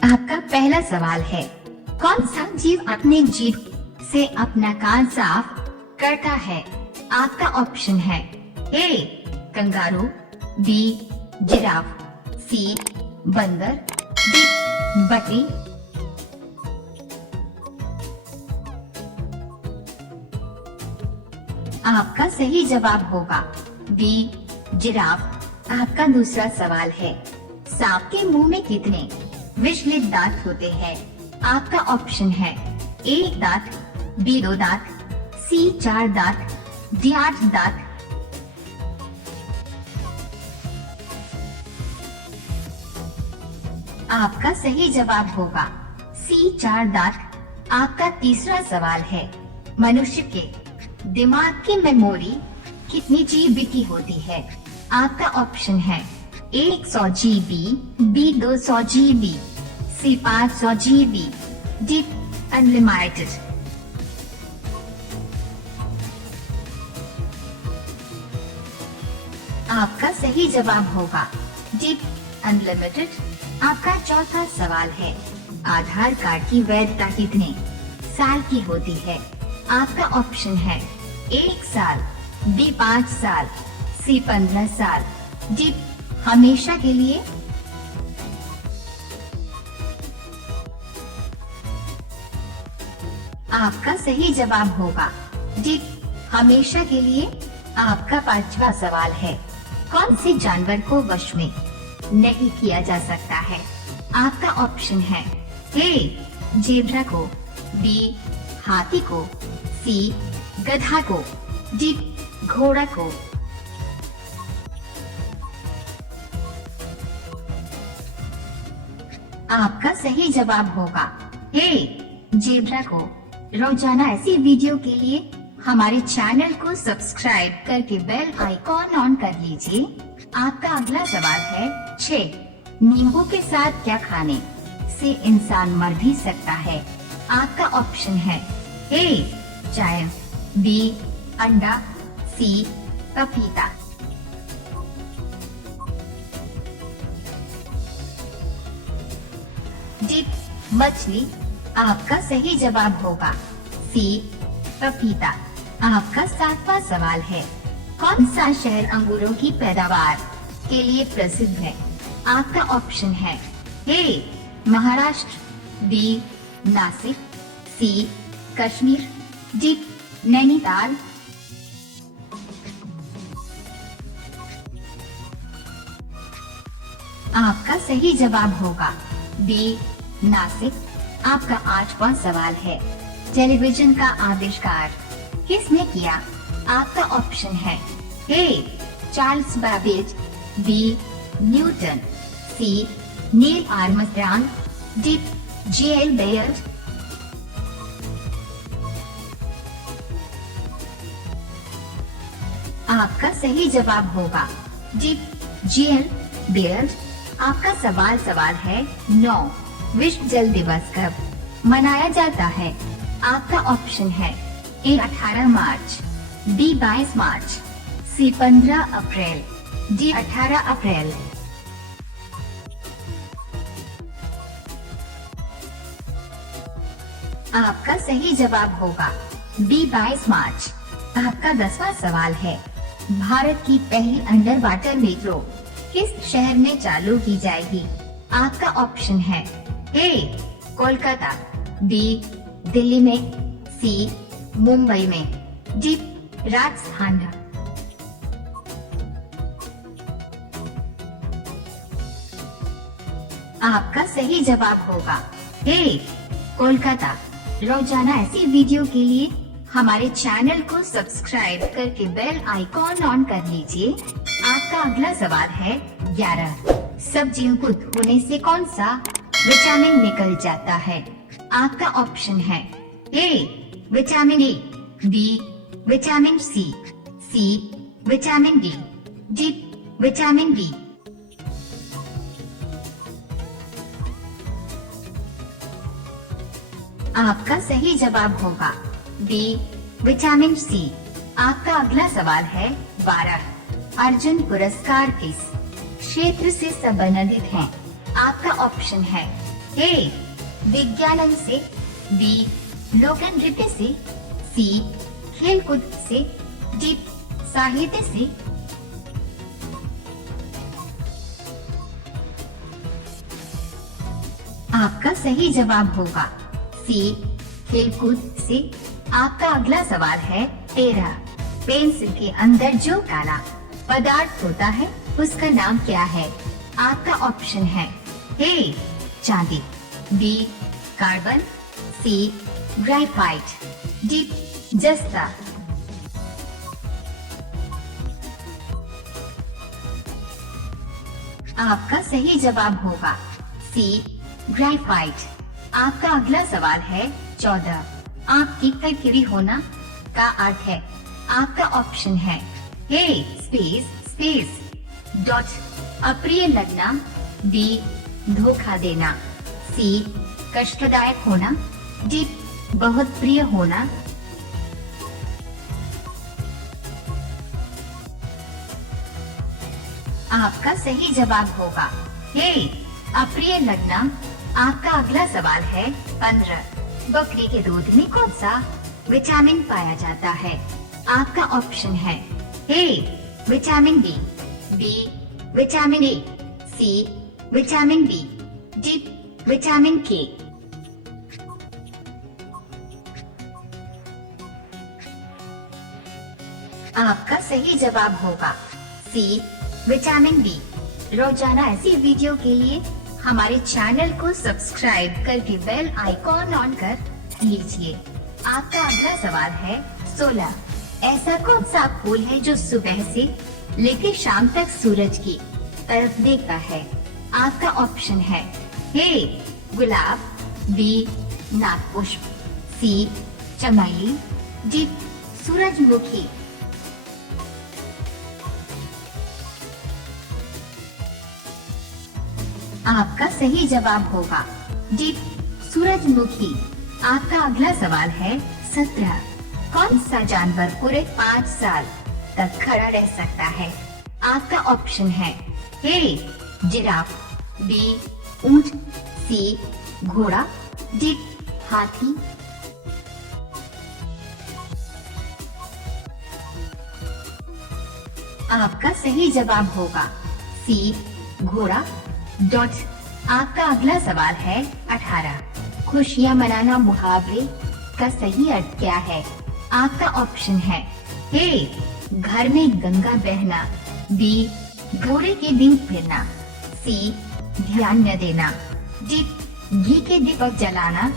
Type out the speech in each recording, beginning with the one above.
आपका पहला सवाल है, कौन सा जीव अपने जीभ से अपना कान साफ करता है? आपका ऑप्शन है ए कंगारू, बी जिराफ, सी बंदर, डी बकरी। आपका सही जवाब होगा बी जिराफ। आपका दूसरा सवाल है, सांप के मुंह में कितने विषलित दांत होते हैं? आपका ऑप्शन है ए दांत, बी 2 दांत, सी 4 दांत, डी 8 दांत। आपका सही जवाब होगा सी 4 दांत। आपका तीसरा सवाल है, मनुष्य के दिमाग की मेमोरी कितनी जीबी की होती है? आपका ऑप्शन है ए 100 GB, बी 200 GB, सी 500 GB, डी अनलिमिटेड। आपका सही जवाब होगा डी अनलिमिटेड। आपका चौथा सवाल है, आधार कार्ड की वैधता कितने साल की होती है? आपका ऑप्शन है 1 साल, बी 5 साल, सी 15 साल, डी हमेशा के लिए। आपका सही जवाब होगा डी हमेशा के लिए। आपका पांचवा सवाल है, कौन से जानवर को वश में नहीं किया जा सकता है? आपका ऑप्शन है ए जेब्रा को, बी हाथी को, सी गधा को, डी घोड़ा को। आपका सही जवाब होगा ए जेब्रा को। रोजाना ऐसी वीडियो के लिए हमारे चैनल को सब्सक्राइब करके बेल आइकॉन ऑन कर लीजिए। आपका अगला सवाल है 6 नींबू के साथ क्या खाने से इंसान मर भी सकता है? आपका ऑप्शन है ए चाय, बी अंडा, सी पपीता। डी मछली। आपका सही जवाब होगा सी पपीता। आपका 7वां सवाल है, कौन सा शहर अंगूरों की पैदावार के लिए प्रसिद्ध है? आपका ऑप्शन है ए महाराष्ट्र, बी नासिक, सी कश्मीर, डी नैनीताल। आपका सही जवाब होगा बी नासिक। आपका 8वां सवाल है, टेलीविजन का आविष्कार किसने किया? आपका ऑप्शन है A Charles Babbage, B Newton, C Neil Armstrong, D J L. Baird. आपका सही जवाब होगा डी जे.एल. बेयर। आपका सवाल है 9 विश्व जल दिवस कब मनाया जाता है? आपका ऑप्शन है ए 18 मार्च, बी 22 मार्च, सी 15 अप्रैल, डी 18 अप्रैल। आपका सही जवाब होगा बी 22 मार्च। आपका 10वां सवाल है, भारत की पहली अंडर वाटर मेट्रो किस शहर में चालू की जाएगी? आपका ऑप्शन है ए कोलकाता, बी दिल्ली में, सी मुंबई में, डी राजस्थान। आपका सही जवाब होगा ए कोलकाता। रोजाना ऐसी वीडियो के लिए हमारे चैनल को सब्सक्राइब करके बेल आइकॉन ऑन कर लीजिए। आपका अगला सवाल है 11 सब्जियों को धोने से कौन सा विटामिन निकल जाता है? आपका ऑप्शन है A vitamin A, B vitamin C vitamin D, D vitamin B. आपका सही जवाब होगा बी विटामिन सी। आपका अगला सवाल है 12 अर्जुन पुरस्कार किस क्षेत्र से संबंधित हैं? आपका ऑप्शन है ए विज्ञानन से, बी लोक नृत्य से, सी खेलकूद से, डी साहित्य से। आपका सही जवाब होगा सी खेलकूद से। आपका अगला सवाल है 13। पेंसिल के अंदर जो काला पदार्थ होता है उसका नाम क्या है? आपका ऑप्शन है ए चांदी, बी कार्बन, सी ग्रेफाइट, डी जस्ता। आपका सही जवाब होगा सी ग्रेफाइट। आपका अगला सवाल है 14। आपकी करीबी होना का अर्थ है। आपका ऑप्शन है ए स्पेस स्पेस, डॉट अप्रिय लगना, बी धोखा देना, सी कष्टदायक होना, डी बहुत प्रिय होना। आपका सही जवाब होगा ए अप्रिय लगना। आपका अगला सवाल है 15। बकरी के दूध में कौन सा विटामिन पाया जाता है? आपका ऑप्शन है A vitamin B, B vitamin A, C vitamin B, D vitamin K. आपका सही जवाब होगा सी विटामिन बी। रोजाना ऐसी वीडियो के लिए हमारे चैनल को सब्सक्राइब करके बेल आइकॉन ऑन कर लीजिए। आपका अगला सवाल है 16। ऐसा कौन सा फूल है जो सुबह से लेकर शाम तक सूरज की तरफ देखता है? आपका ऑप्शन है ए गुलाब, बी नागपुष्प, सी चमेली, डी सूरजमुखी। आपका सही जवाब होगा डी सूरजमुखी। आपका अगला सवाल है 17। कौन सा जानवर पूरे 5 साल तक खड़ा रह सकता है? आपका ऑप्शन है ए जिराफ, बी ऊंट, सी घोड़ा, डी हाथी। आपका सही जवाब होगा सी घोड़ा, डॉट। आपका अगला सवाल है 18। खुशियाँ मनाना मुहावरे का सही अर्थ क्या है? आपका ऑप्शन है ए घर में गंगा बहना, बी घोड़े के दिन फिरना, सी ध्यान न देना, डी घी के दीपक जलाना।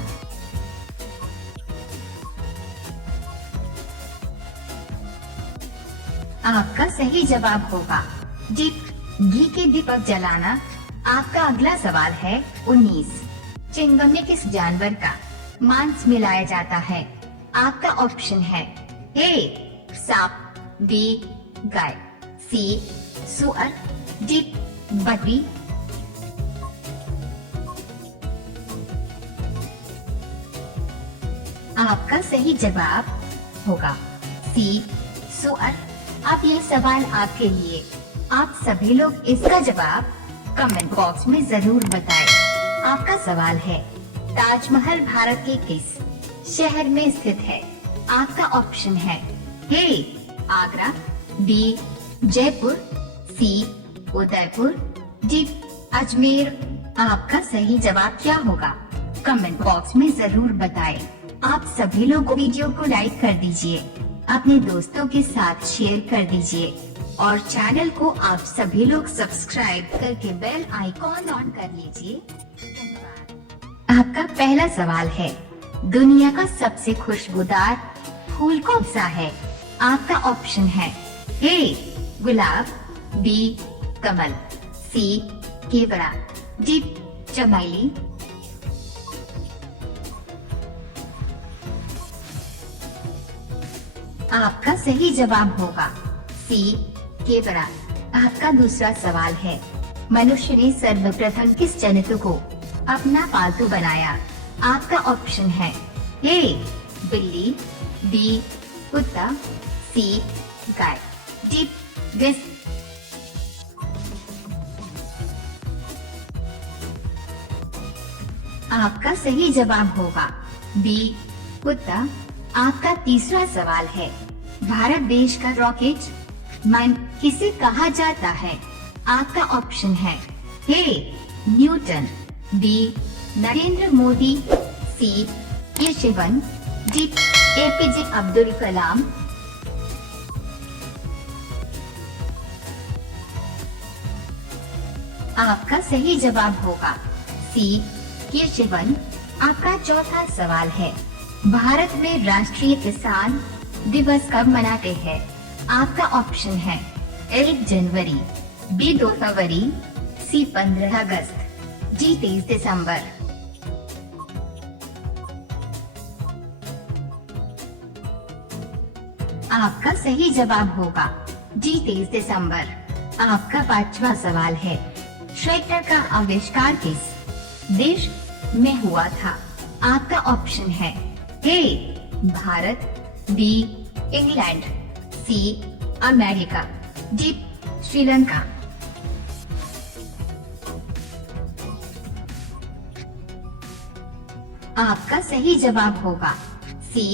आपका सही जवाब होगा डी घी के दीपक जलाना। आपका अगला सवाल है 19। चिंगम में किस जानवर का मांस मिलाया जाता है? आपका ऑप्शन है ए सांप, बी गाय, सी सुअर, डी बकरी। आपका सही जवाब होगा सी सुअर। अब ये सवाल आपके लिए। आप सभी लोग इसका जवाब कमेंट बॉक्स में जरूर बताएं। आपका सवाल है ताजमहल भारत के किस शहर में स्थित है? आपका ऑप्शन है ए आगरा, बी जयपुर, सी उदयपुर, डी अजमेर। आपका सही जवाब क्या होगा? कमेंट बॉक्स में जरूर बताएं। आप सभी लोग वीडियो को लाइक कर दीजिए, अपने दोस्तों के साथ शेयर कर दीजिए और चैनल को आप सभी लोग सब्सक्राइब करके बेल आइकॉन ऑन कर लीजिए। आपका पहला सवाल है दुनिया का सबसे खुशबूदार फूल कौन सा है? आपका ऑप्शन है ए गुलाब, बी कमल, सी केवड़ा, डी चमेली। आपका सही जवाब होगा सी केवड़ा। आपका दूसरा सवाल है मनुष्य ने सर्वप्रथम किस जंतु को अपना पालतू बनाया? आपका ऑप्शन है ए बिल्ली, बी कुत्ता, सी गाय, डी भैंस। आपका सही जवाब होगा बी कुत्ता। आपका तीसरा सवाल है, भारत देश का रॉकेट मैन किसे कहा जाता है? आपका ऑप्शन है A Newton, B Narendra Modi, C K Sivan, D APJ Abdul Kalam. आपका सही जवाब होगा सी के शिवन। आपका चौथा सवाल है, भारत में राष्ट्रीय किसान दिवस कब मनाते हैं? आपका ऑप्शन है 1 जनवरी, बी 2 फरवरी, सी 15 अगस्त, जी 23 दिसंबर। आपका सही जवाब होगा जी 23 दिसंबर। आपका पांचवा सवाल है, ट्रैक्टर का आविष्कार किस देश में हुआ था? आपका ऑप्शन है A Bharat, B England, C America, D Sri Lanka. आपका सही जवाब होगा सी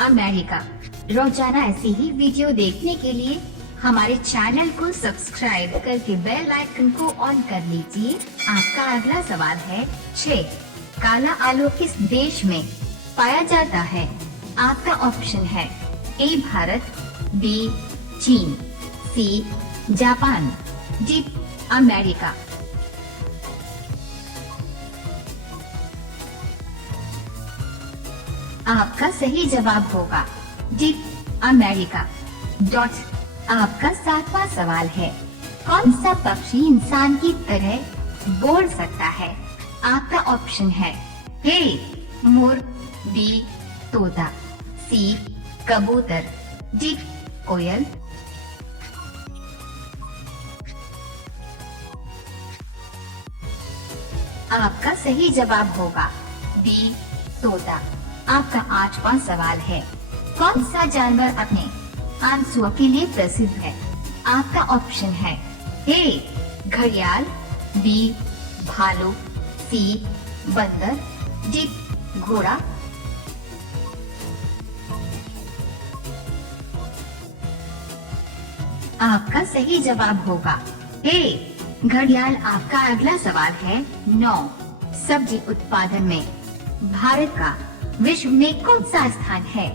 अमेरिका। रोजाना ऐसी ही वीडियो देखने के लिए हमारे चैनल को सब्सक्राइब करके बेल आइकन को ऑन कर लीजिए। आपका अगला सवाल है 6 काला आलू किस देश में पाया जाता है? आपका ऑप्शन है ए भारत, बी चीन, सी जापान, डी अमेरिका। आपका सही जवाब होगा डी अमेरिका। आपका 7वां सवाल है, कौन सा पक्षी इंसान की तरह बोल सकता है? आपका ऑप्शन है ए मोर, बी तोता, सी कबूतर, डी कोयल। आपका सही जवाब होगा बी तोता। आपका 8वां सवाल है, कौन सा जानवर अपने आंसुओं के लिए प्रसिद्ध है? आपका ऑप्शन है ए घड़ियाल, बी भालू, सी बंदर, डी घोड़ा। आपका सही जवाब होगा ए घड़ियाल। आपका अगला सवाल है 9 सब्जी उत्पादन में भारत का विश्व में कौन सा स्थान है?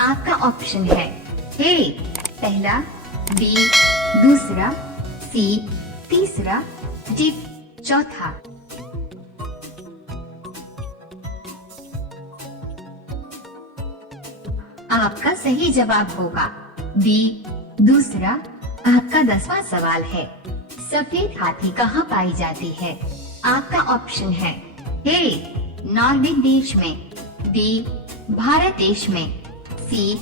आपका ऑप्शन है ए पहला, बी दूसरा, सी तीसरा, डी चौथा। आपका सही जवाब होगा बी दूसरा। आपका 10वां सवाल है, सफेद हाथी कहाँ पाई जाती है? आपका ऑप्शन है ए नॉर्वे देश में, बी भारत देश में, सी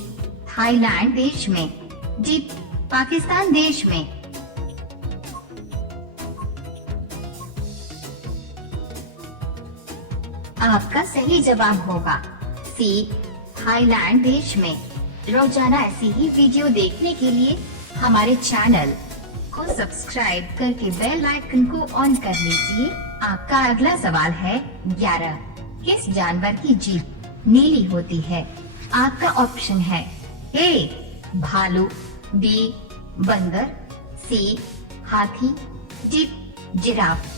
थाईलैंड देश में, डी पाकिस्तान देश में। आपका सही जवाब होगा सी थाईलैंड देश में। रोजाना ऐसी ही वीडियो देखने के लिए हमारे चैनल को सब्सक्राइब करके बेल आइकन को ऑन कर लीजिए। आपका अगला सवाल है 11 किस जानवर की जीभ नीली होती है? आपका ऑप्शन है ए भालू, बी बंदर, सी हाथी, डी जिराफ।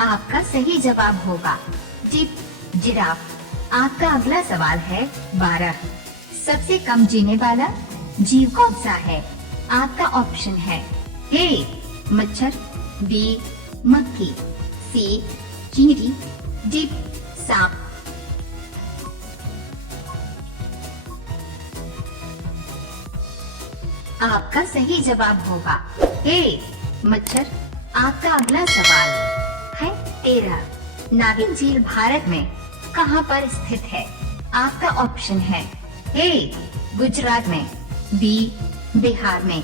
आपका सही जवाब होगा डी जिराफ। आपका अगला सवाल है 12 सबसे कम जीने वाला जीव कौन सा है? आपका ऑप्शन है ए मच्छर, बी मक्खी, सी चींटी, डी सांप। आपका सही जवाब होगा ए मच्छर। आपका अगला सवाल है 13 नागिन झील भारत में कहां पर स्थित है? आपका ऑप्शन है ए गुजरात में, बी बिहार में,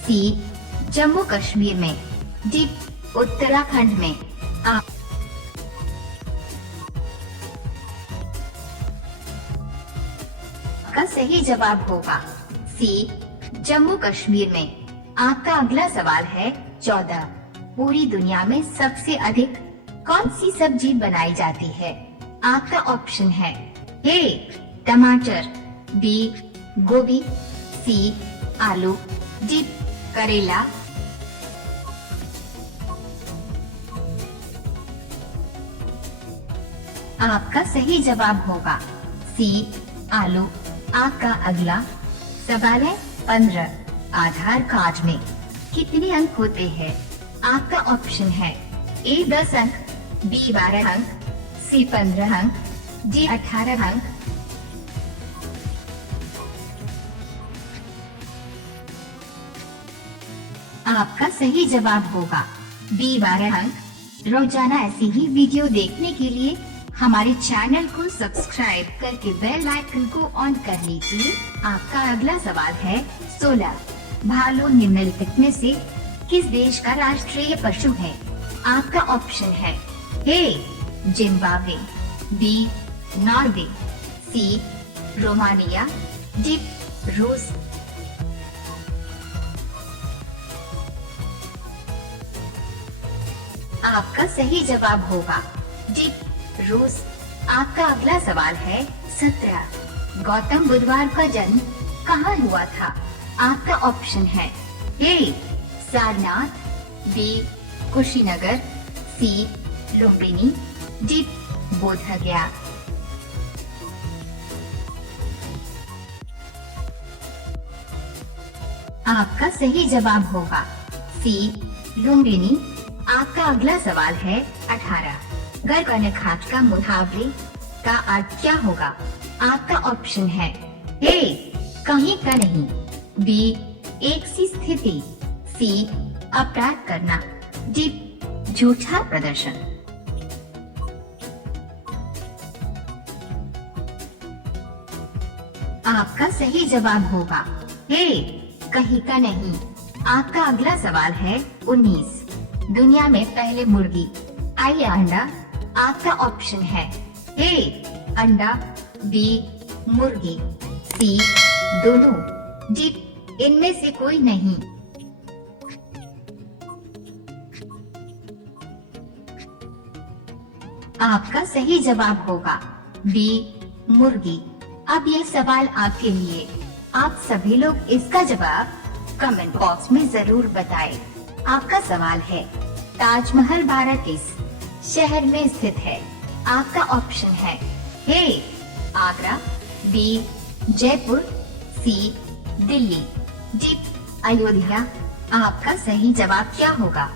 सी जम्मू कश्मीर में, डी उत्तराखंड में। आपका सही जवाब होगा सी जम्मू कश्मीर में। आपका अगला सवाल है 14। पूरी दुनिया में सबसे अधिक कौन सी सब्जी बनाई जाती है? आपका ऑप्शन है ए टमाटर, बी गोभी, सी आलू, डी करेला। आपका सही जवाब होगा सी आलू। आपका अगला सवाल है 15। आधार कार्ड में कितने अंक होते हैं? आपका ऑप्शन है ए 10 अंक, बी 12 अंक, सी 15 अंक, डी 18 अंक। आपका सही जवाब होगा बी 12 अंक। रोजाना ऐसी ही वीडियो देखने के लिए हमारे चैनल को सब्सक्राइब करके बेल आइकन को ऑन कर लीजिए। आपका अगला सवाल है 16। भालू निम्नलिखित में से किस देश का राष्ट्रीय पशु है? आपका ऑप्शन है ए जिम्बाब्वे, बी नॉर्वे, सी रोमानिया, डी रूस। आपका सही जवाब होगा डी रूस। आपका अगला सवाल है 17। गौतम बुद्धवार का जन्म कहाँ हुआ था? आपका ऑप्शन है ए सारनाथ, बी कुशीनगर, सी लुम्बिनी, डी बोध गया। आपका सही जवाब होगा सी लुम्बिनी। आपका अगला सवाल है 18। घर का नखात का मुहावरे का अर्थ क्या होगा? आपका ऑप्शन है ए कहीं का नहीं, बी एक सी स्थिति, सी अपराध करना, डी झूठा प्रदर्शन। आपका सही जवाब होगा ए कहीं का नहीं। आपका अगला सवाल है 19। दुनिया में पहले मुर्गी आई या अंडा? आपका ऑप्शन है ए अंडा, बी मुर्गी, सी दोनों, डी इनमें से कोई नहीं। आपका सही जवाब होगा बी मुर्गी। अब ये सवाल आपके लिए। आप सभी लोग इसका जवाब कमेंट बॉक्स में जरूर बताएं। आपका सवाल है ताजमहल भारत किस शहर में स्थित है? आपका ऑप्शन है ए आगरा, बी जयपुर, सी दिल्ली, डी अयोध्या। आपका सही जवाब क्या होगा?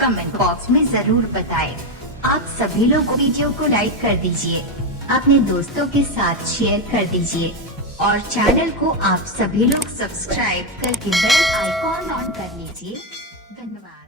कमेंट बॉक्स में जरूर बताएं। आप सभी लोग वीडियो को लाइक कर दीजिए, अपने दोस्तों के साथ शेयर कर दीजिए और चैनल को आप सभी लोग सब्सक्राइब करके बेल आइकॉन ऑन कर लीजिए। धन्यवाद।